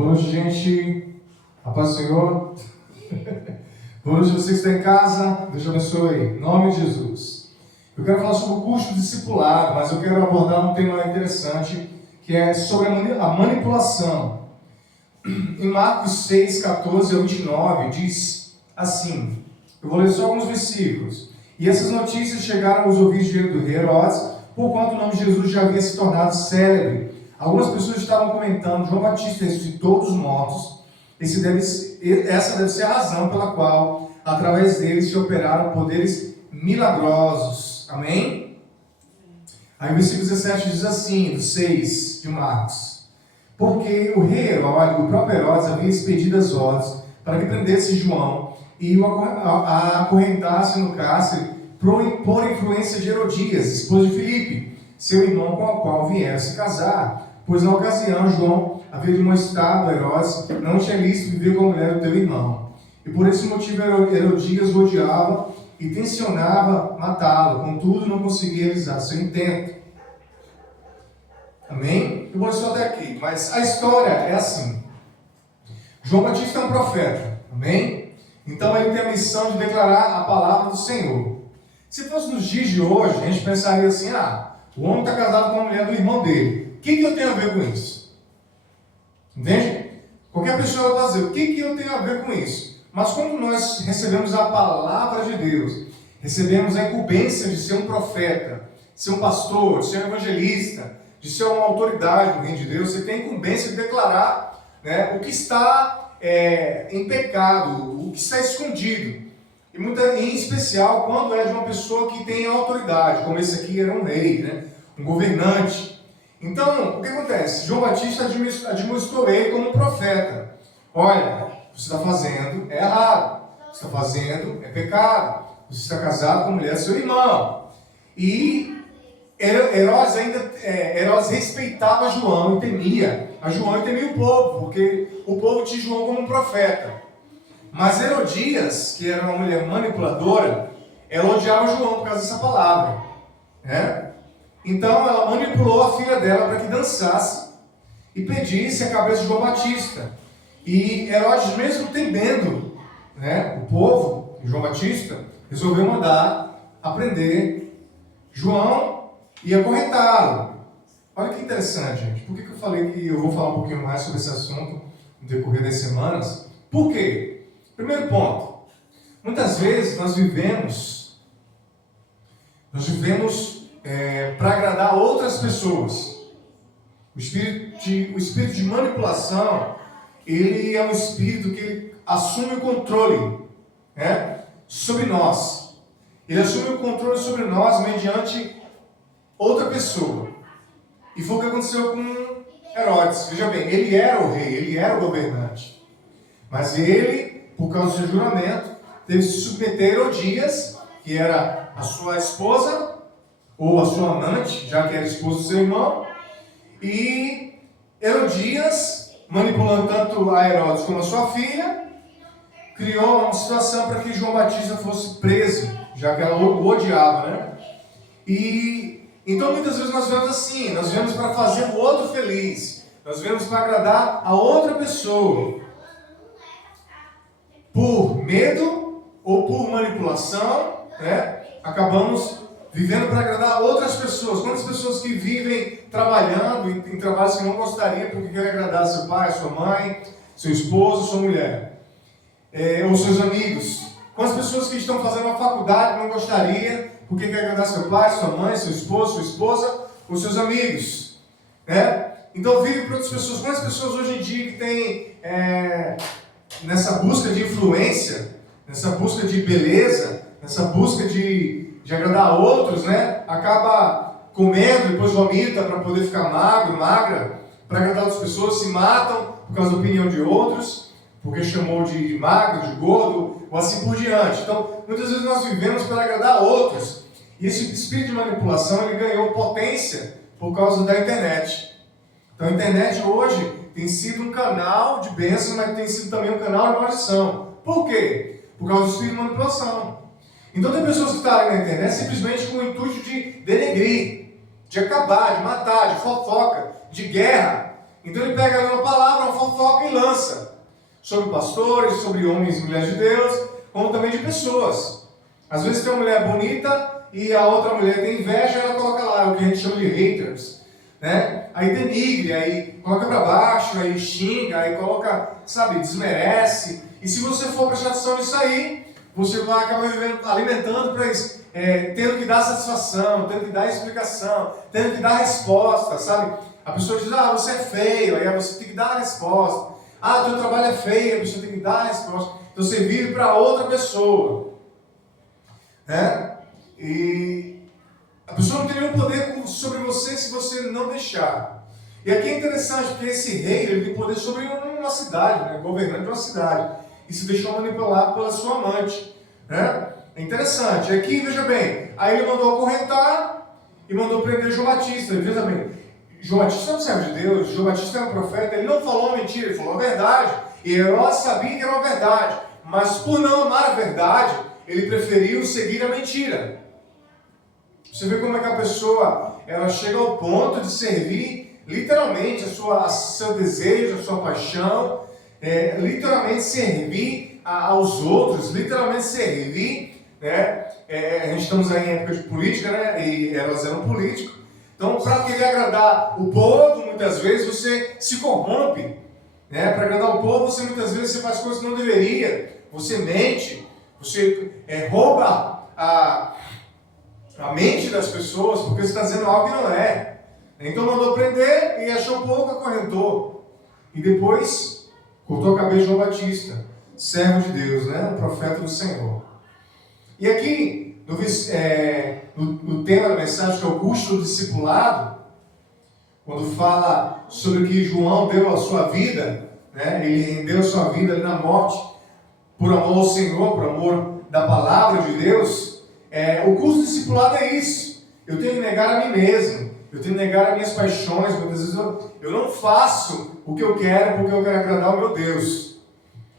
Boa noite, gente. A paz do Senhor. Boa noite a você que está em casa. Deus te abençoe. Em nome de Jesus. Eu quero falar sobre o curso do discipulado, mas eu quero abordar um tema interessante, que é sobre a manipulação. Em Marcos 6, 14 ao 29, diz assim, eu vou ler só alguns versículos. E essas notícias chegaram aos ouvidos do rei Herodes, porquanto o nome de Jesus já havia se tornado célebre. Algumas pessoas estavam comentando, João Batista ressuscitou dos mortos. Essa deve ser a razão pela qual, através deles, se operaram poderes milagrosos. Amém? Aí o versículo 17 diz assim, do 6 de Marcos. Porque o rei Herodes, o próprio Herodes, havia expedido as ordens para que prendesse João e o acorrentasse no cárcere por influência de Herodias, esposa de Filipe, seu irmão com o qual vieram se casar. Pois na ocasião João havia demonstrado a Herodes não tinha lícito viver com a mulher do teu irmão. E por esse motivo Herodias o odiava e tensionava matá-lo, contudo não conseguia realizar seu intento. Amém? Eu vou só até aqui, mas a história é assim. João Batista é um profeta, amém? Então ele tem a missão de declarar a palavra do Senhor. Se fosse nos dias de hoje, a gente pensaria assim, o homem está casado com a mulher do irmão dele. O que eu tenho a ver com isso? Entende? Qualquer pessoa vai dizer, o que eu tenho a ver com isso? Mas quando nós recebemos a palavra de Deus, recebemos a incumbência de ser um profeta, de ser um pastor, de ser um evangelista, de ser uma autoridade no reino de Deus, você tem a incumbência de declarar, né, o que está em pecado, o que está escondido. Em especial quando é de uma pessoa que tem autoridade, como esse aqui era um rei, né, um governante. Então, o que acontece? João Batista admoestou ele como um profeta. Olha, o que você está fazendo é errado, o que você está fazendo é pecado, você está casado com a mulher do seu irmão. E Herodes respeitava João e temia a João e temia o povo, porque o povo tinha João como um profeta. Mas Herodias, que era uma mulher manipuladora, ela odiava João por causa dessa palavra, né? Então ela manipulou a filha dela para que dançasse e pedisse a cabeça de João Batista. E Herodes, mesmo temendo, né, o povo, João Batista, resolveu mandar prender João e acorrentá-lo. Olha que interessante, gente. Por que eu falei que eu vou falar um pouquinho mais sobre esse assunto no decorrer das semanas? Por quê? Primeiro ponto. Muitas vezes nós vivemos para agradar outras pessoas. O espírito de manipulação, ele é um espírito que ele assume o controle, né, sobre nós. Ele assume o controle sobre nós mediante outra pessoa. E foi o que aconteceu com Herodes. Veja bem, ele era o rei, ele era o governante. Mas ele, por causa do seu juramento, teve que se submeter a Herodias, que era a sua esposa, ou a sua amante, já que era esposa do seu irmão. E Herodias, manipulando tanto a Herodes como a sua filha, criou uma situação para que João Batista fosse preso, já que ela o odiava, né? E então muitas vezes nós vemos assim, nós vemos para fazer o outro feliz, nós vemos para agradar a outra pessoa, por medo ou por manipulação, né? Acabamos vivendo para agradar outras pessoas. Quantas pessoas que vivem trabalhando em trabalhos que não gostaria porque querem agradar seu pai, sua mãe, seu esposo, sua mulher, ou seus amigos. Quantas pessoas que estão fazendo uma faculdade que não gostaria porque quer agradar seu pai, sua mãe, seu esposo, sua esposa, ou seus amigos, né? Então vive para outras pessoas. Quantas pessoas hoje em dia que têm nessa busca de influência, nessa busca de beleza, nessa busca de agradar a outros, né? Acaba comendo, depois vomita para poder ficar magro, magra, para agradar outras pessoas, se matam por causa da opinião de outros, porque chamou de magro, de gordo, ou assim por diante. Então, muitas vezes nós vivemos para agradar a outros. E esse espírito de manipulação, ele ganhou potência por causa da internet. Então, a internet hoje tem sido um canal de bênção, mas tem sido também um canal de maldição. Por quê? Por causa do espírito de manipulação. Então tem pessoas que estão aí na internet simplesmente com o intuito de denegrir, de acabar, de matar, de fofoca, de guerra, Então ele pega ali uma palavra, uma fofoca e lança. Sobre pastores, sobre homens e mulheres de Deus, como também de pessoas. Às vezes tem uma mulher bonita e a outra mulher tem inveja e ela coloca lá o que a gente chama de haters. Né? Aí denigre, aí coloca para baixo, aí xinga, aí coloca, sabe, desmerece. E se você for prestar atenção nisso aí, você vai acabar alimentando para isso, tendo que dar satisfação, tendo que dar explicação, tendo que dar resposta, sabe? A pessoa diz, você é feio, aí você tem que dar a resposta. Teu trabalho é feio, a pessoa tem que dar a resposta. Então você vive para outra pessoa. Né? E a pessoa não tem nenhum poder sobre você se você não deixar. E aqui é interessante, porque esse rei ele tem poder sobre uma cidade, né? Governante de uma cidade. E se deixou manipular pela sua amante. Né? É interessante. Aqui, veja bem, aí ele mandou acorrentar e mandou prender João Batista. Veja bem, João Batista é um servo de Deus, João Batista é um profeta, ele não falou uma mentira, ele falou a verdade. E Herodes sabia que era uma verdade. Mas por não amar a verdade, ele preferiu seguir a mentira. Você vê como é que a pessoa ela chega ao ponto de servir literalmente seu desejo, a sua paixão, literalmente servir aos outros, literalmente servir, né? A gente estamos aí em época de política, né? E elas eram políticos. Então, para querer agradar o povo, muitas vezes você se corrompe, né? Para agradar o povo, muitas vezes você faz coisas que não deveria, você mente, você rouba a mente das pessoas, porque você está dizendo algo que não é. Então mandou prender e achou pouco, acorrentou. E depois cortou a cabeça de João Batista, servo de Deus, né? O profeta do Senhor. E aqui, no tema da mensagem, que é o custo do discipulado, quando fala sobre que João deu a sua vida, né? Ele rendeu a sua vida ali na morte, por amor ao Senhor, por amor da palavra de Deus. O custo do discipulado é isso. Eu tenho que negar a mim mesmo. Eu tenho que negar as minhas paixões. Muitas vezes eu não faço o que eu quero porque eu quero agradar o meu Deus.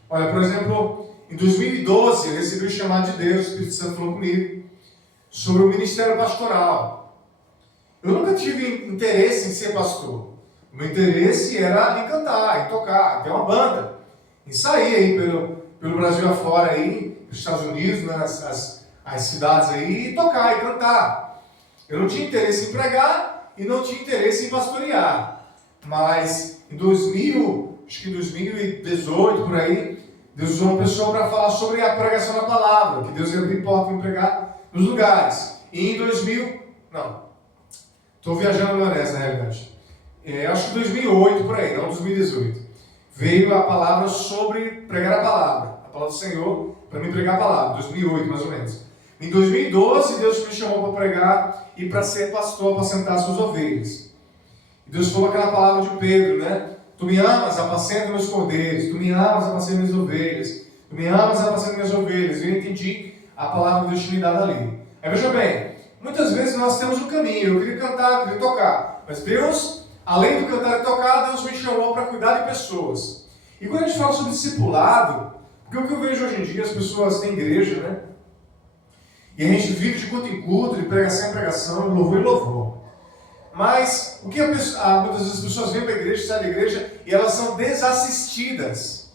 Olha, por exemplo, em 2012 eu recebi o chamado de Deus, o Espírito Santo falou comigo, sobre o ministério pastoral. Eu nunca tive interesse em ser pastor. O meu interesse era em cantar, em tocar, em ter uma banda. Em sair aí pelo Brasil afora, aí, nos Estados Unidos, né, as cidades aí, e tocar e cantar. Eu não tinha interesse em pregar e não tinha interesse em pastorear. Mas em 2018, por aí, Deus usou uma pessoa para falar sobre a pregação da palavra, que Deus ia abrir porta para pregar nos lugares. E em estou viajando na maionese, na realidade. Acho que 2008, por aí, não 2018. Veio a palavra sobre pregar a palavra do Senhor, para mim pregar a palavra, 2008 mais ou menos. Em 2012, Deus me chamou para pregar e para ser pastor, para sentar suas ovelhas. E Deus falou aquela palavra de Pedro, né? Tu me amas, apacenta meus cordeiros. Tu me amas, apacenta minhas ovelhas. Tu me amas, apacenta minhas ovelhas. E eu entendi a palavra que Deus tinha me dado ali. Aí veja bem, muitas vezes nós temos um caminho. Eu queria cantar, eu queria tocar. Mas Deus, além do cantar e tocar, Deus me chamou para cuidar de pessoas. E quando a gente fala sobre discipulado, porque o que eu vejo hoje em dia, as pessoas têm igreja, né? E a gente vive de culto em culto, de pregação em pregação, de louvor em louvor. Mas o que muitas vezes as pessoas vêm para a igreja, saem da igreja e elas são desassistidas.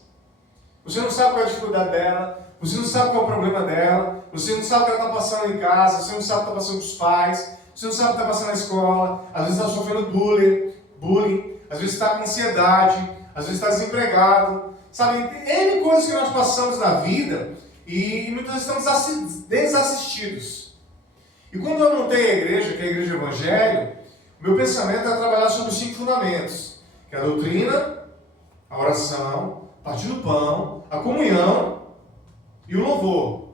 Você não sabe qual é a dificuldade dela, você não sabe qual é o problema dela, você não sabe o que ela está passando em casa, você não sabe o que está passando com os pais, você não sabe o que está passando na escola, às vezes está sofrendo bullying, às vezes está com ansiedade, às vezes está desempregado. Sabe, N coisas que nós passamos na vida e muitas vezes estamos desassistidos. E quando eu montei a igreja, que é a igreja Evangelho, meu pensamento é trabalhar sobre os 5 fundamentos, que é a doutrina, a oração, partir do pão, a comunhão e o louvor.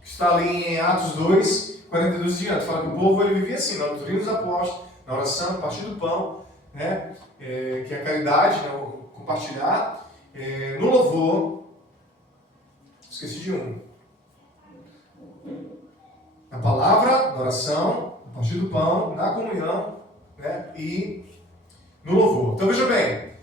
Que está ali em Atos 2, 42 diante. Fala que o povo ele vivia assim, na doutrina dos apóstolos, na oração, partir do pão, né? Que é a caridade, né? O compartilhar, no louvor, esqueci de um. Na palavra, na oração, a partir do pão, na comunhão, né? E no louvor. Então veja bem,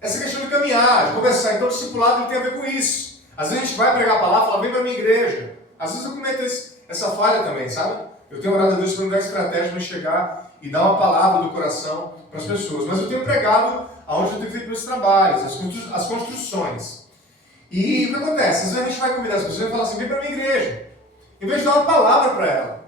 essa questão de caminhar, de conversar, então o discipulado ele tem a ver com isso. Às vezes a gente vai pregar a palavra e fala, vem para a minha igreja. Às vezes eu cometo essa falha também, sabe? Eu tenho orado a Deus para me dar estratégia para chegar e dar uma palavra do coração para as pessoas, mas eu tenho pregado aonde eu tenho feito meus trabalhos, as construções. E o que acontece? Às vezes a gente vai convidar as pessoas e falar assim, vem para a minha igreja, em vez de dar uma palavra para ela.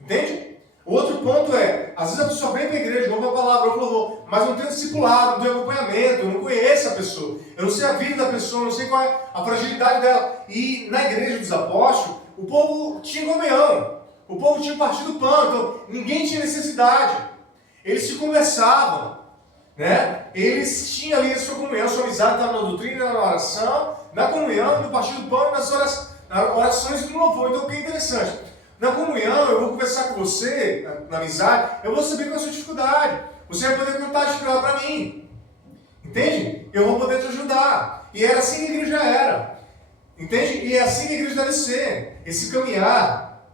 Entende? O outro ponto é, às vezes a pessoa vem para a igreja, ouve a palavra, ouve o louvor, mas não tem discipulado, não tem acompanhamento, eu não conheço a pessoa, eu não sei a vida da pessoa, eu não sei qual é a fragilidade dela. E na igreja dos apóstolos, o povo tinha comunhão, o povo tinha partido do pão, então ninguém tinha necessidade. Eles se conversavam, né? Eles tinham ali a sua comunhão, a sua amizade, estava na doutrina, na oração, na comunhão, no partido do pão e nas orações e no louvor. Então o que é interessante? Na comunhão, eu vou conversar com você, na amizade, eu vou saber qual é a sua dificuldade. Você vai poder contar a dificuldade para mim. Entende? Eu vou poder te ajudar. E era assim que a igreja era. Entende? E é assim que a igreja deve ser. Esse caminhar,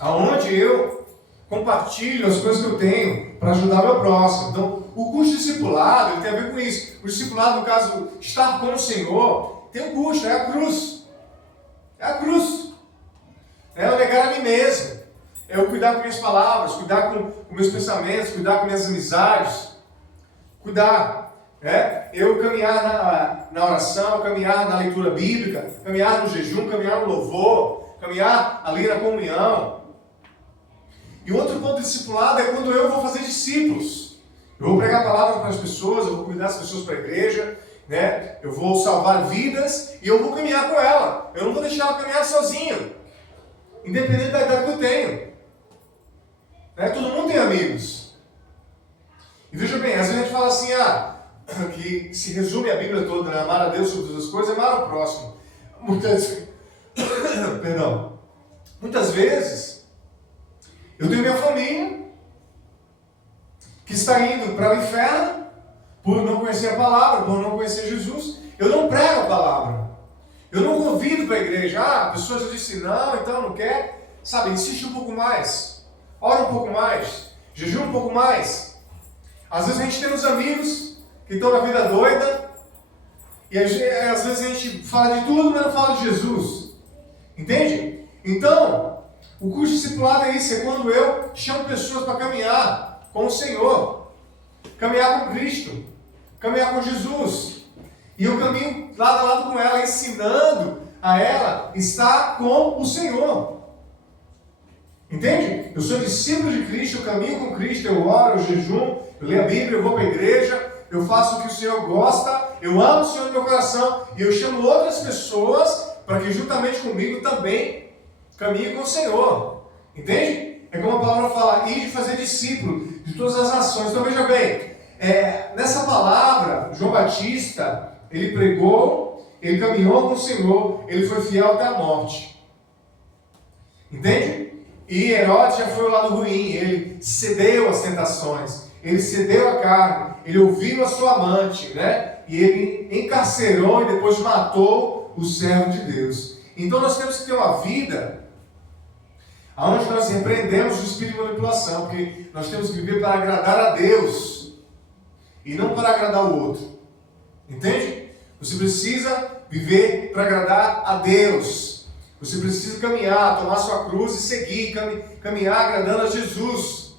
aonde eu compartilho as coisas que eu tenho para ajudar o meu próximo. Então, o custo discipulado, ele tem a ver com isso. O discipulado, no caso, estar com o Senhor, tem um custo, é a cruz. É a cruz. É eu negar a mim mesmo. É eu cuidar com minhas palavras, cuidar com meus pensamentos, cuidar com minhas amizades. Cuidar. Eu caminhar na oração, caminhar na leitura bíblica, caminhar no jejum, caminhar no louvor, caminhar ali na comunhão. E outro ponto discipulado é quando eu vou fazer discípulos. Eu vou pregar palavras para as pessoas, eu vou cuidar das pessoas para a igreja, né? Eu vou salvar vidas e eu vou caminhar com ela. Eu não vou deixar ela caminhar sozinha, independente da idade que eu tenho. Né? Todo mundo tem amigos. E veja bem, às vezes a gente fala assim, que se resume a Bíblia toda, né? Amar a Deus sobre todas as coisas, amar ao próximo. Muitas vezes, eu tenho minha família que está indo para o inferno por não conhecer a palavra, por não conhecer Jesus. Eu não prego a palavra. Eu não convido para a igreja. A pessoa já disse não, então não quer. Sabe, insiste um pouco mais. Ora um pouco mais. Jejum um pouco mais. Às vezes a gente tem uns amigos que estão na vida doida. E às vezes a gente fala de tudo, mas não fala de Jesus. Entende? Então, o curso discipulado é isso. É quando eu chamo pessoas para caminhar com o Senhor. Caminhar com Cristo. Caminhar com Jesus. E eu caminho lado a lado com ela, ensinando a ela estar com o Senhor. Entende? Eu sou discípulo de Cristo, eu caminho com Cristo, eu oro, eu jejum, eu leio a Bíblia, eu vou para a igreja, eu faço o que o Senhor gosta, eu amo o Senhor no meu coração e eu chamo outras pessoas para que juntamente comigo também caminhem com o Senhor. Entende? É como a palavra fala, ir de fazer discípulo de todas as nações. Então veja bem, nessa palavra, João Batista, ele pregou, ele caminhou com o Senhor, ele foi fiel até a morte. Entende? E Herodes já foi o lado ruim, ele cedeu às tentações, ele cedeu à carne, ele ouviu a sua amante, né? E ele encarcerou e depois matou o servo de Deus. Então nós temos que ter uma vida onde nós repreendemos o espírito de manipulação, porque nós temos que viver para agradar a Deus e não para agradar o outro. Entende? Você precisa viver para agradar a Deus. Você precisa caminhar, tomar sua cruz e seguir, caminhar agradando a Jesus.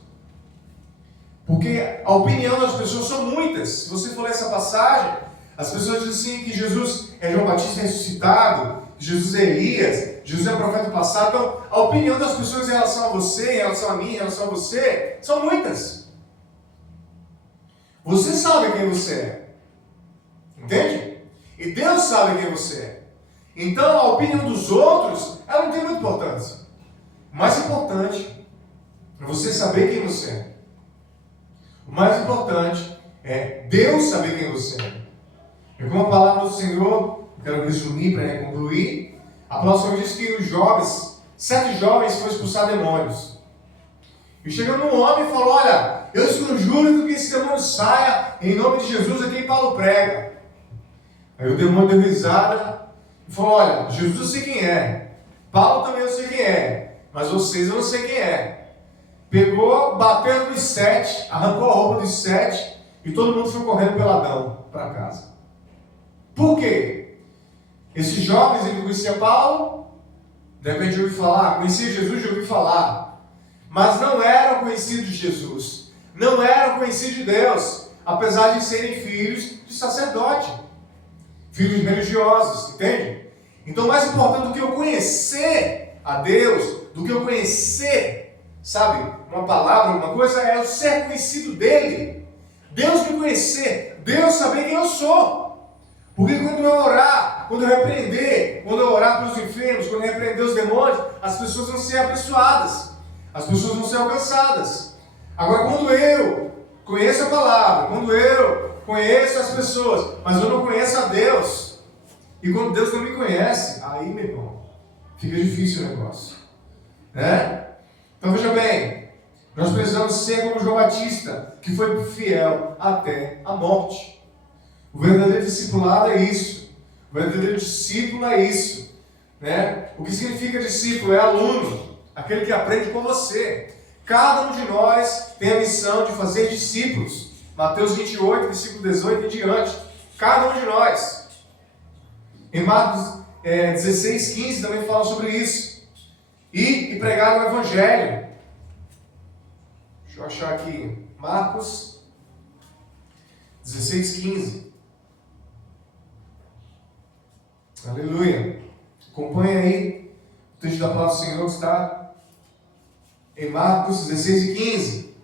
Porque a opinião das pessoas são muitas. Se você for ler essa passagem, as pessoas dizem assim que Jesus é João Batista ressuscitado, que Jesus é Elias, Jesus é o profeta passado. Então, a opinião das pessoas em relação a você, em relação a mim, em relação a você, são muitas. Você sabe quem você é. Entende? E Deus sabe quem você é. Então, a opinião dos outros, ela não tem muita importância. O mais importante é você saber quem você é. O mais importante é Deus saber quem você é. É como a palavra do Senhor, eu quero resumir para concluir. A palavra do Senhor diz que os jovens, 7 jovens foram expulsar demônios. E chegando um homem e falou, olha, eu conjuro que esse demônio saia em nome de Jesus, a quem Paulo prega. Aí o demônio deu risada e falou, olha, Jesus eu sei quem é, Paulo também eu sei quem é, mas vocês eu não sei quem é. Pegou, bateu nos 7, arrancou a roupa dos 7 e todo mundo foi correndo peladão para casa. Por quê? Esses jovens, ele conhecia Paulo, de repente eu ouvi falar, conhecia Jesus, eu ouvi falar, mas não eram conhecidos de Jesus, não eram conhecidos de Deus, apesar de serem filhos de sacerdote, filhos religiosos, entende? Então, mais importante do que eu conhecer a Deus, do que eu conhecer, sabe, uma palavra, alguma coisa, é eu ser conhecido dele. Deus me conhecer, Deus saber quem eu sou. Porque quando eu orar, quando eu repreender, quando eu orar pelos enfermos, quando eu repreender os demônios, as pessoas vão ser abençoadas, as pessoas vão ser alcançadas. Agora, quando eu conheço a palavra, quando eu conheço as pessoas, mas eu não conheço a Deus, e quando Deus não me conhece, aí, meu irmão, fica difícil o negócio, né? Então veja bem, nós precisamos ser como João Batista, que foi fiel até a morte. O verdadeiro discipulado é isso. O verdadeiro discípulo é isso, né? O que significa discípulo? É aluno, aquele que aprende com você. Cada um de nós tem a missão de fazer discípulos. Mateus 28, versículo 18 e diante. Cada um de nós. Em Marcos 16, 15 também fala sobre isso. E pregar o Evangelho. Deixa eu achar aqui. Marcos 16, 15. Aleluia. Acompanha aí o texto da palavra do Senhor que está em Marcos 16 e 15.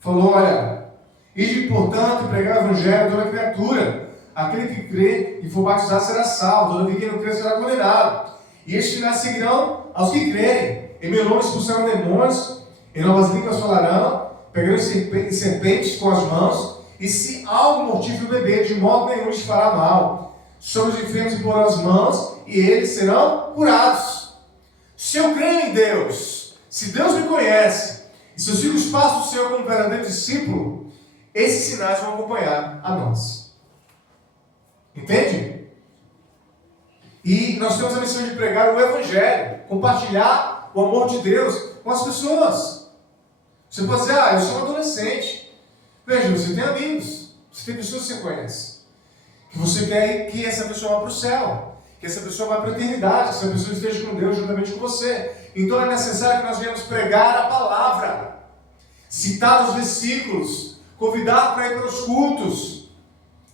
Falou, olha, ide, portanto, pregar o Evangelho a toda criatura. Aquele que crê e for batizado será salvo, todo que não crê será condenado. E estes sinais seguirão aos que crerem. Em meu nome expulsarão demônios, em novas línguas falarão, pegarão serpentes com as mãos, e se algo mortífero beber, de modo nenhum lhes fará mal. Sobre os enfermos imporão as mãos, e eles serão curados. Se eu creio em Deus, se Deus me conhece, e se eu sigo os passos do Senhor como verdadeiro discípulo, esses sinais vão acompanhar a nós. Entende? E nós temos a missão de pregar o Evangelho, compartilhar o amor de Deus com as pessoas. Você pode dizer, eu sou um adolescente. Veja, você tem amigos, você tem pessoas que você conhece, que você quer que essa pessoa vá para o céu, que essa pessoa vá para a eternidade, que essa pessoa esteja com Deus juntamente com você. Então é necessário que nós venhamos pregar a palavra, citar os versículos, convidar para ir para os cultos,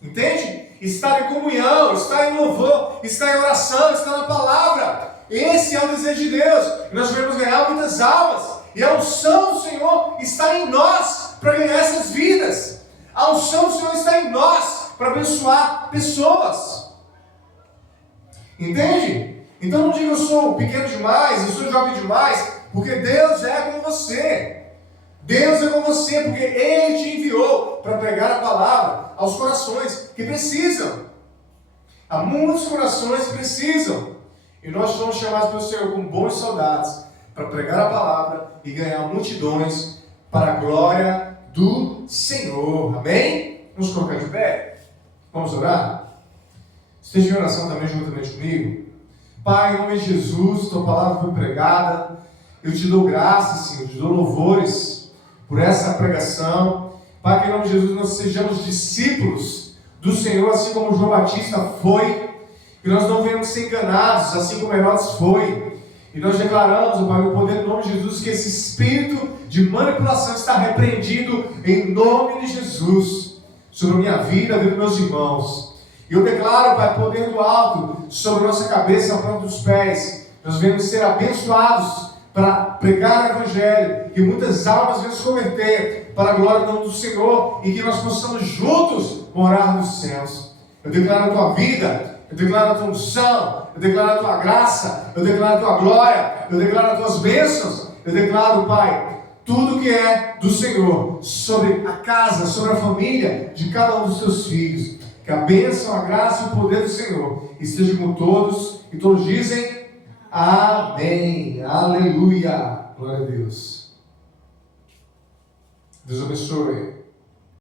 entende? Estar em comunhão, estar em louvor, estar em oração, estar na palavra. Esse é o desejo de Deus. Nós devemos ganhar muitas almas. E a unção do Senhor está em nós para ganhar essas vidas. A unção do Senhor está em nós para abençoar pessoas. Entende? Então não diga eu sou pequeno demais, eu sou jovem demais, porque Deus é com você. Deus é com você, porque Ele te enviou para pregar a palavra aos corações que precisam. Há muitos corações que precisam. E nós somos chamados pelo Senhor como bons soldados para pregar a palavra e ganhar multidões para a glória do Senhor. Amém? Vamos colocar de pé? Vamos orar? Esteja em oração também juntamente comigo. Pai, em nome de Jesus, Tua palavra foi pregada. Eu te dou graças, Senhor, te dou louvores por essa pregação. Pai, que em nome de Jesus nós sejamos discípulos do Senhor, assim como João Batista foi. Que nós não venhamos ser enganados, assim como Herodes foi. E nós declaramos, Pai, no poder do nome de Jesus, que esse espírito de manipulação está repreendido em nome de Jesus, sobre a minha vida, a vida dos meus irmãos. E eu declaro, Pai, poder do alto, sobre a nossa cabeça, a planta dos pés. Nós venhamos ser abençoados para pregar o Evangelho, que muitas almas venham se converter para a glória do nome do Senhor, e que nós possamos juntos morar nos céus. Eu declaro a Tua vida, eu declaro a Tua unção, eu declaro a Tua graça, eu declaro a Tua glória, eu declaro as Tuas bênçãos, eu declaro, Pai, tudo que é do Senhor, sobre a casa, sobre a família de cada um dos Teus filhos. Que a bênção, a graça e o poder do Senhor esteja com todos, e todos dizem amém, aleluia, glória a Deus. Deus abençoe.